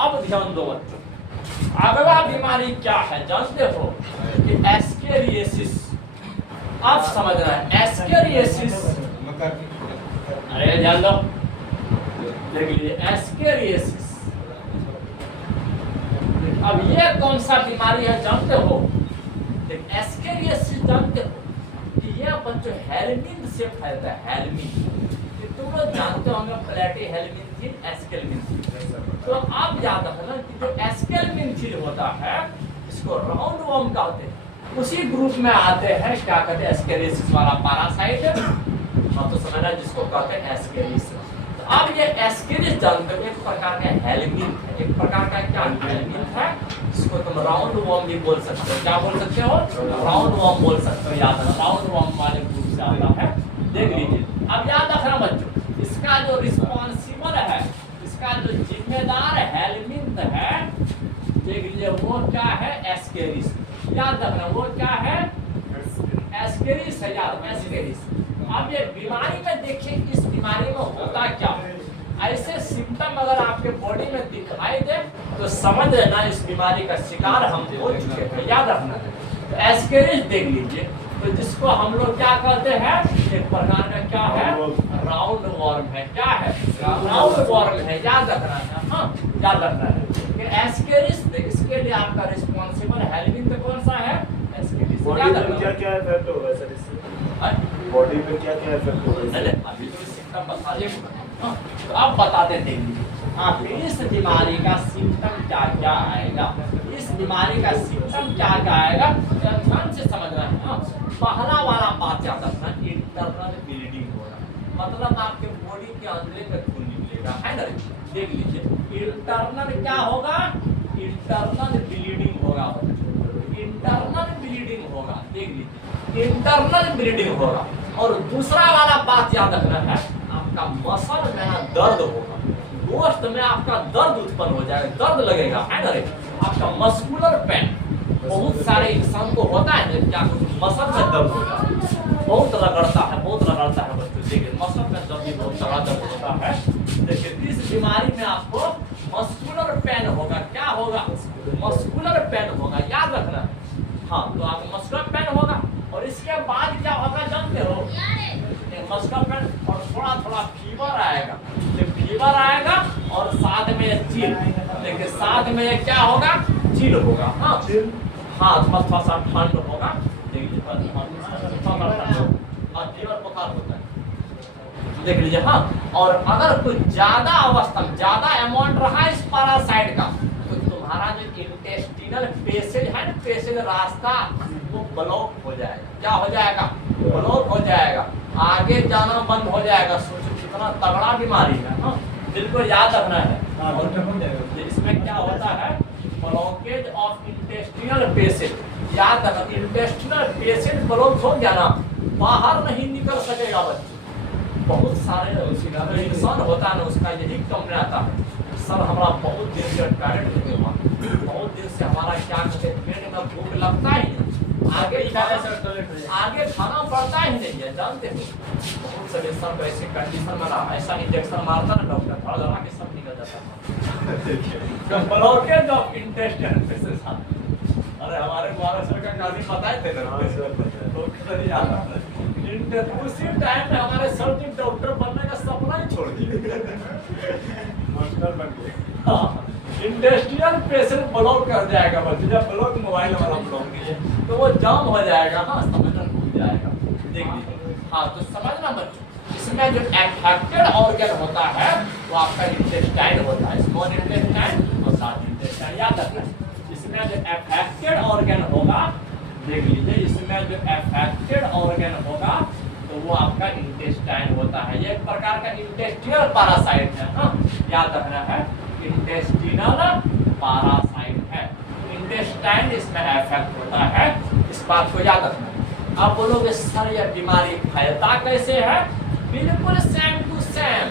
अब ध्यान दो बच्चों, अगला बीमारी क्या है जानते हो कि एस्केरियासिस। आप समझ रहे हैं एस्केरियासिस, अरे ध्यान दो, देख लीजिए एस्केरियासिस। अब ये कौन सा बीमारी है जानते हो? एस्केरियासिस जानते हो कि ये बच्चों हेलमिंथ से फैलता है। हेलमिंथ तुम लोग जानते होंगे, प्लेटी हेलमिंथिन एस्केलमिंथिन। तो आप याद रखना कि जो एस्केलमिंथिन होता है इसको राउंड वर्म कहते हैं, उसी ग्रुप में आते हैं क्या कहते हैं एस्केरियासिस वाला पैरासाइट, हम तो समझना जिसको कहते हैं एस्केरियासिस। तो अब ये एस्केरियासिस जानते हो एक प्रकार का हेलमिंथ है, एक प्रकार का क्या हेलमिंथ है, इसको तुम राउंड वर्म भी बोल सकते हो। क्या बोल सकते हो? राउंड वर्म बोल सकते हो। याद रखना राउंड वर्म वाले ग्रुप से आता है। देख लीजिए, अब याद रखना बच्चों, इसका जो रिस्पॉन्सिबल है, इसका जो जिम्मेदार हेलमिंथ है, देख लीजिए वो क्या है? एस्केरिस। याद रखना वो क्या है? एस्केरिस है, याद एस्केरिस। अब ये बीमारी में देखिए, इस बीमारी में होता क्या? ऐसे सिम्टम अगर आपके बॉडी में दिखाई दे तो समझ लेना इस बीमारी का शिकार हम हो चुके हैं। याद रखना तो एस्केरिस देख लीजिए, तो जिसको हम लोग क्या कहते हैं, एक प्रकार का क्या है? राउंड वर्म है। क्या है? राउंड वर्म है। याद रखना है, हाँ याद रखना है। एस्केरिस इसके लिए आपका रिस्पॉन्सिबल हेलमिंथ कौन सा है? एस्केरिस। बॉडी पे क्या इफेक्ट होगा सर इससे? बॉडी पे क्या इफेक्ट होगा? अभी तो सिम्टम बता दिए, तो अब बताते देखिए आप इस बीमारी का सिम्टम क्या क्या आएगा, इस बीमारी का सिम्टम क्या क्या आएगा ध्यान से समझना है। पहला वाला बात याद रखना, इंटरनल ब्लीडिंग होगा, मतलब आपके बॉडी के अंदर में खून निकलेगा, है ना? देख लीजिए इंटरनल क्या होगा? इंटरनल ब्लीडिंग होगा, इंटरनल ब्लीडिंग होगा। देख लीजिए इंटरनल ब्लीडिंग होगा। और दूसरा वाला बात याद रखना है, आपका मसल में ना दर्द होगा, गोश्त में आपका दर्द उत्पन्न हो जाएगा, दर्द लगेगा, है ना रे? आपका मस्कुलर पेन, बहुत सारे इंसान को होता है क्या कुछ मसल में दर्द होता है, बहुत रगड़ता है, बहुत रगड़ता है बच्चों। देखिए मसल में जब भी बहुत सारा दर्द होता है, देखिए इस बीमारी में आपको मस्कुलर पेन होगा। क्या होगा? मस्कुलर पेन होगा, याद रखना। हाँ, तो आपको मस्कुलर पेन होगा और इसके बाद क्या होगा जानते हो? मस्कुलर पेन और थोड़ा थोड़ा फीवर आएगा। फीवर आएगा और साथ में चिल, देखिए साथ में क्या होगा? चिल होगा। हाँ थोड़ा सा ठंड होगा, देखिए फीवर बुखार होता है, देख लीजिए। हाँ, और अगर कोई ज्यादा अवस्था में ज्यादा अमाउंट रहा इस पैरासाइट का, तो तुम्हारा जो इंटेस्टिनल पैसेज है ना, पैसेज रास्ता, वो ब्लॉक हो जाएगा। क्या हो जाएगा? ब्लॉक हो जाएगा, आगे जाना बंद हो जाएगा। सोचो कितना तगड़ा बीमारी है। हाँ, बिल्कुल याद रखना है। और इसमें क्या होता है? Blockage of intestinal passage. याद रखना, इंटेस्टिनल पैसेज ब्लॉक हो गया ना, बाहर नहीं निकल सकेगा बच्चे। बहुत सारे इंसान होता है ना, उसका यही कमरे आता है, सर हमारा बहुत दिन से टैलेंट नहीं हुआ, बहुत दिन से हमारा क्या कहते हैं पेट में भूख लगता ही नहीं, आगे खाना पड़ता ही नहीं है, जानते हो? बहुत सारे सब ऐसे कंडीशन में रहा, ऐसा इंजेक्शन मारता ना डॉक्टर, थोड़ा दवा के सब निकल जाता है। Blockage of intestine passage. अरे हमारे द्वारा सर का कहानी बताए थे ना, उसी टाइम में हमारे सर ने डॉक्टर बनने का सपना ही छोड़ दिया, मास्टर बन गए। हाँ, इंडस्ट्रियल पेशेंट ब्लॉक कर जाएगा बच्चे, जब ब्लॉक मोबाइल वाला ब्लॉक कीजिए तो वो जाम हो जाएगा। हाँ, समझना भूल जाएगा, देख लीजिए। हाँ, तो समझना बच्चों, इसमें जो एफेक्टेड ऑर्गन होता है वो आपका इंटेस्टाइन होता है, स्मॉल इंटेस्टाइन और लार्ज इंटेस्टाइन। याद रखना, इसमें जो एफेक्टेड ऑर्गन होगा, देख लीजिए इसमें जो एफेक्टेड ऑर्गन होगा तो वो आपका इंटेस्टाइन होता है। ये एक प्रकार का इंटेस्टिनल पैरासाइट है। हाँ, याद रखना है, इंटेस्टिनल पैरासाइट है, इंटेस्टाइन इसमें अफेक्ट होता है, इस बात को याद रखना। अब बोलोगे सर ये बीमारी फैलता कैसे है? बिल्कुल सेम टू सेम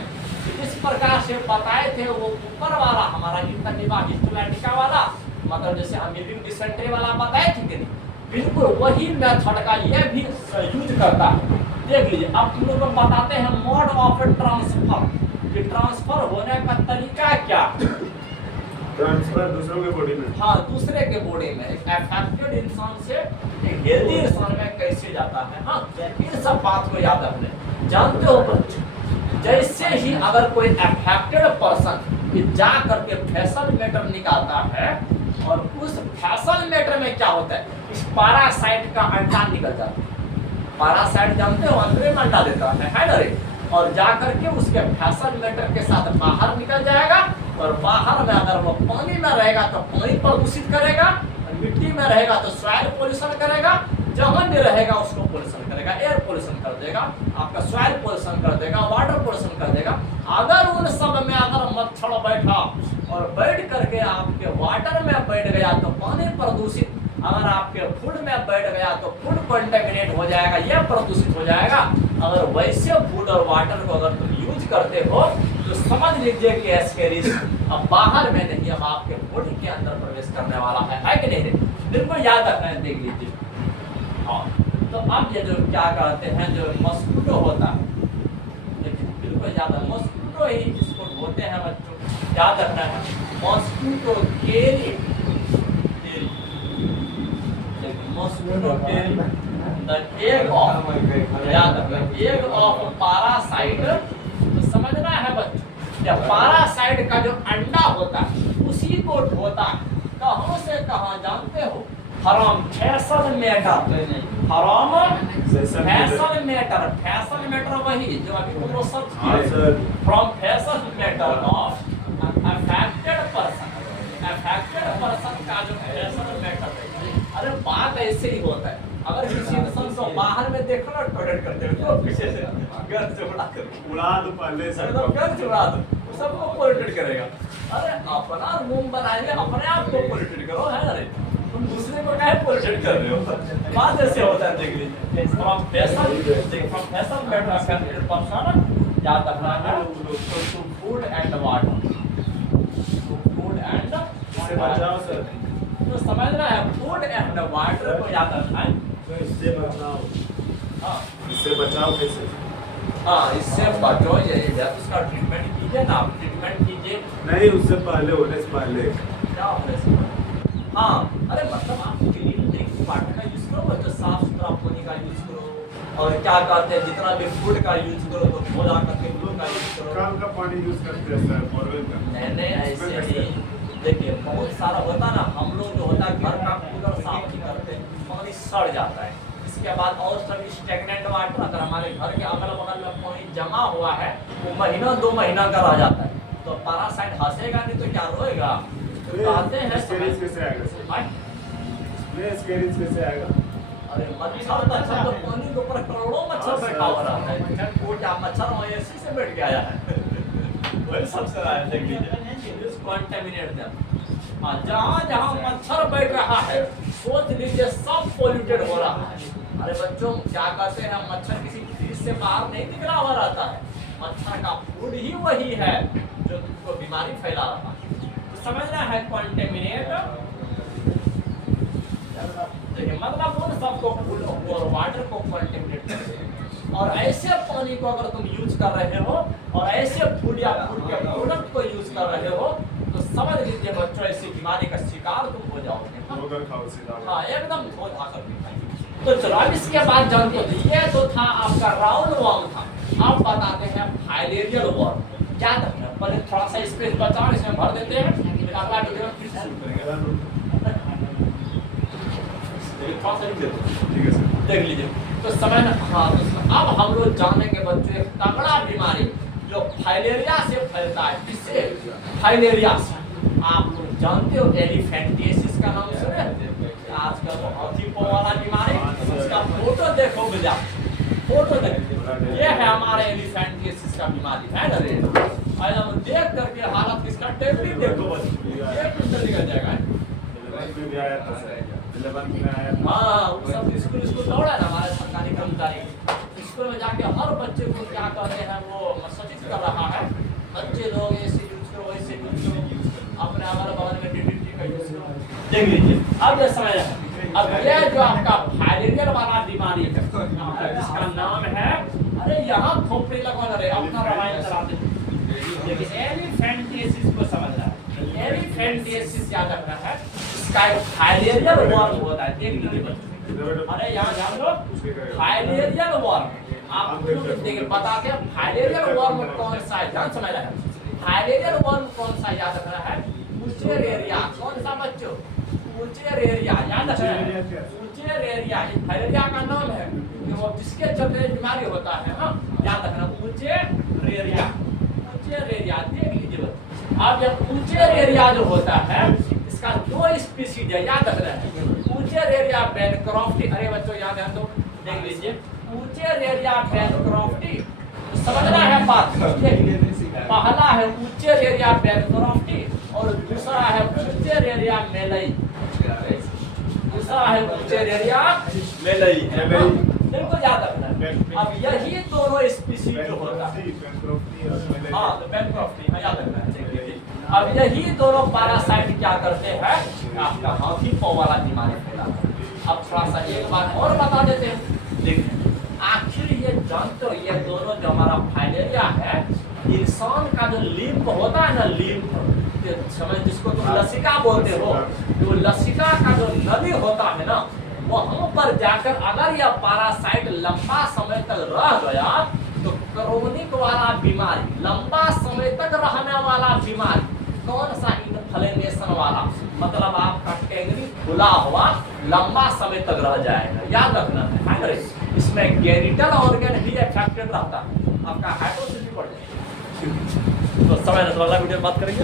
इस प्रकार से बताए थे वो ऊपर वाला हमारा इंटरनिवा हिस्टोलैटिका वाला, मतलब जैसे अमीबिक डिसेंट्री वाला बताए थे कि नहीं, बिल्कुल वही मेथड का ये भी यूज करता है। देख लीजिए, अब तुम लोग को बताते हैं मोड ऑफ ट्रांसफर, कि ट्रांसफर होने का तरीका क्या। ट्रांसफर दूसरों के बॉडी में। हाँ, दूसरे के बॉडी में एक अफेक्टेड इंसान से एक हेल्दी इंसान में कैसे जाता है। हाँ, इन सब बात को याद रखना। जानते हो बच्चों, जैसे ही अगर कोई अफेक्टेड पर्सन जा करके फैसल मैटर निकालता है और उस फैसल मैटर में क्या होता है, इस पैरासाइट का अंडा निकल जाता है। पैरासाइट जानते हो अंडे में अंडा देता है ना रे, और जा करके उसके फैसल मैटर के साथ बाहर निकल जाएगा। और बाहर में अगर वो पानी में रहेगा तो पानी प्रदूषित करेगा, और मिट्टी में रहेगा तो सॉइल पोल्यूशन करेगा, जहाँ भी रहेगा उसको पोल्यूशन करेगा, एयर पोल्यूशन कर देगा, आपका सॉइल पोल्यूशन कर देगा, वाटर पोल्यूशन कर देगा। अगर उन सब में अगर मच्छर बैठा और बैठ करके आपके वाटर में बैठ गया तो पानी प्रदूषित, अगर आपके फूड में बैठ गया तो फूड कंटेमिनेट हो जाएगा, यह प्रदूषित हो जाएगा। अगर वैसे फूड और वाटर को अगर तुम यूज करते हो तो समझ लीजिए कि एस्केरिस अब बाहर में नहीं, अब आपके बॉडी के अंदर प्रवेश करने वाला है कि नहीं? बिल्कुल याद रखना है, देख लीजिए। हाँ, तो अब ये जो क्या कहते हैं, जो मस्किटो होता है, देखिए बिल्कुल याद है, मस्किटो ही जिसको होते हैं बच्चों, याद रखना है। Mosquito carry, mosquito carry the egg of, याद रखना, एग ऑफ पैरासाइट। तो समझना है बच्चों, जब पैरासाइट का जो अंडा होता है उसी को ढोता है, कहाँ से कहाँ जानते हो? फ्रॉम फैसल मैटर, फ्रॉम फैसल मैटर, फैसल मैटर वही जो अभी तुम लोग सर्च किए, फ्रॉम फैसल matter of affected person, affected person का जो फैसल मैटर है। अरे बात ऐसे ही होता है, अगर किसी इंसान को बाहर में देखो ना टॉयलेट करते हो तो पीछे से गन से उड़ा दो पहले से, तो गन से उड़ा दो, सबको पोल्यूटेड करेगा। अरे अपना रूम बनाइए, अपने आप को पोल्यूटेड करो, है ना रे? तुम दूसरे को काहे पोल्यूटेड कर रहे हो? बात ऐसे होता है, देख लीजिए। फ्रॉम फैसल मैटर अफेक्टेड पर्सन, याद रखना है, to food and water, to food and बचाओ सर, तो समझना है फूड एंड वाटर को याद रखना है। तो इससे बचाओ, हाँ, इससे बचाओ कैसे? हाँ, इससे बचो, यही है, उसका ट्रीटमेंट कीजिए ना, आप ट्रीटमेंट कीजिए। नहीं, उससे पहले, होने से पहले क्या ऑपरेशन? हाँ, अरे मतलब आप क्लीन ड्रिंकिंग वाटर का यूज करो, जो साफ सुथरा पानी का यूज करो, और क्या कहते हैं जितना भी फूड का यूज करो तो खोला करके फूड का यूज करो। काम का पानी यूज करते हैं सर, बोरवेल का। नहीं ऐसे ही देखिए, बहुत सारा होता ना, हम लोग जो होता है घर का कूलर साफ नहीं करते, पानी सड़ जाता है। इसके बाद और सब स्टेगनेंट वाटर, अगर हमारे घर के अगल बगल में पानी जमा हुआ है वो महीना 2 महीना का रह जाता है, तो पैरासाइट हंसेगा नहीं तो क्या रोएगा? तो कहते हैं स्केरिस कैसे आएगा सर? ये स्केरिस कैसे आएगा? अरे मच्छर तो पानी के ऊपर करोड़ों मच्छर बैठा हुआ रहता है, वो क्या मच्छर वहाँ एसी से बैठ के आया है? वही सबसे रहा है, देख लीजिए, कंटेमिनेट देम। हाँ, जहाँ जहाँ मच्छर बैठ रहा है सोच लीजिए सब पोल्यूटेड हो रहा है। अरे बच्चों, क्या कहते हैं, मच्छर किसी फ्रिज से बाहर नहीं निकला हुआ रहता है, मच्छर का फूड ही वही है जो तुमको बीमारी फैला रहा है। तो समझना है कंटेमिनेट, देखिए मतलब उन सबको फूड और वाटर को कंटेमिनेट करते हैं। और ऐसे पानी को अगर तुम यूज कर रहे हो और ऐसे फूड या फूड के प्रोडक्ट को यूज कर रहे हो तो समझ लीजिए बच्चों, ऐसी बीमारी का शिकार तुम हो जाओगे। हाँ, एकदम धो धा कर दिखाएंगे। तो चलो अब इसके बाद जानते हो, ये तो था आपका राउंड वर्म था। अब बताते हैं फाइलेरियल वर्म। याद रखना, पहले थोड़ा सा स्पेस बचाओ, इसमें भर देते हैं, फिर अगला वीडियो में फिर शुरू करेंगे। थोड़ा सा ठीक है सर, देख लीजिए। तो समय ना, हाँ, तो अब हम लोग जानेंगे बच्चों एक तगड़ा बीमारी जो फाइलेरिया से फैलता है। किससे? फाइलेरिया से। आप लोग जानते हो एलिफेंटियासिस का नाम सुने? आजकल वो हाथी पांव वाला बीमारी, उसका फोटो देखो भैया, फोटो देखो, ये है हमारे एलिफेंटियासिस का बीमारी, है ना रे? आज हम देख करके हालत इसका टेबली देखो बस, ये कुछ निकल जाएगा। हाँ, वो सब स्कूल दौड़ा ना हमारे सरकारी कर्मचारी, स्कूल में जाके हर बच्चे को क्या कहते हैं वो सचेत कर रहा है, बच्चे लोग ऐसे यूज करो, वैसे यूज करो, अपने अगल बगल में DDT का यूज करो। देख लीजिए, अब ये समझ रहे, अब ये जो आपका फाइलेरियल वाला बीमारी है जिसका नाम है, अरे यहाँ खोपड़ी लगवाना रे, अपना रामायण चलाते, देखिए एलिफेंटियासिस को समझ रहा है। एफएनटीएसिस याद रखना है। इसका एक फाइलेरियल वर्म होता है, देख लीजिए बच्चों। अरे यहाँ ध्यान दो, फाइलेरियल वर्म आपको देखिए बताते हैं फाइलेरियल वर्म कौन सा है, ध्यान समझना है। फाइलेरियल वर्म कौन सा याद रखना है, उचेरेरिया। कौन सा बच्चों, उचेरेरिया याद रखना है। उचेरेरिया ये फाइलेरिया का नाम है, वो जिसके चलते बीमारी होता है। हाँ याद रखना, उचेरेरिया। उचेरेरिया देख लीजिए बच्चों। अब ये उचेरेरिया जो होता है इसका दो स्पीशीज है, याद रखना है। उचेरेरिया बैनक्रॉफ्टी, अरे बच्चों याद है तो देख लीजिए। उचेरेरिया बैनक्रॉफ्टी समझना है बात। पहला है उचेरेरिया बैनक्रॉफ्टी और दूसरा है उचेरेरिया मेलई। दूसरा है उचेरेरिया मेलई, इनको याद रखना है। अब यही दोनों स्पीशीज जो होता है, हाँ तो बैनक्रॉफ्टी याद रखना है। अब यही दोनों पैरासाइट क्या करते हैं, आपका हाथी पांव वाला बीमारी फैलाते हैं। अब थोड़ा सा एक बार और बता देते हैं, देखिए आखिर ये जानते हो ये दोनों जो हमारा फाइलेरिया है, इंसान का जो लिम्फ होता है ना, लिम्फ समझ जिसको तुम लसिका बोलते हो, जो लसिका का जो नली होता है ना, वहां पर जाकर अगर यह पैरासाइट लंबा समय तक रह गया तो क्रोनिक वाला बीमारी, लंबा समय तक रहने वाला बीमारी, कौन सा, इन्फ्लेमेशन वाला, मतलब आपका टेंगरी खुला हुआ लंबा समय तक रह जाएगा, याद रखना है। इसमें गेनिटल ऑर्गन भी अफेक्टेड रहता है, आपका हाइड्रोसिस भी बढ़ जाएगा। तो समय अगला वीडियो में बात करेंगे।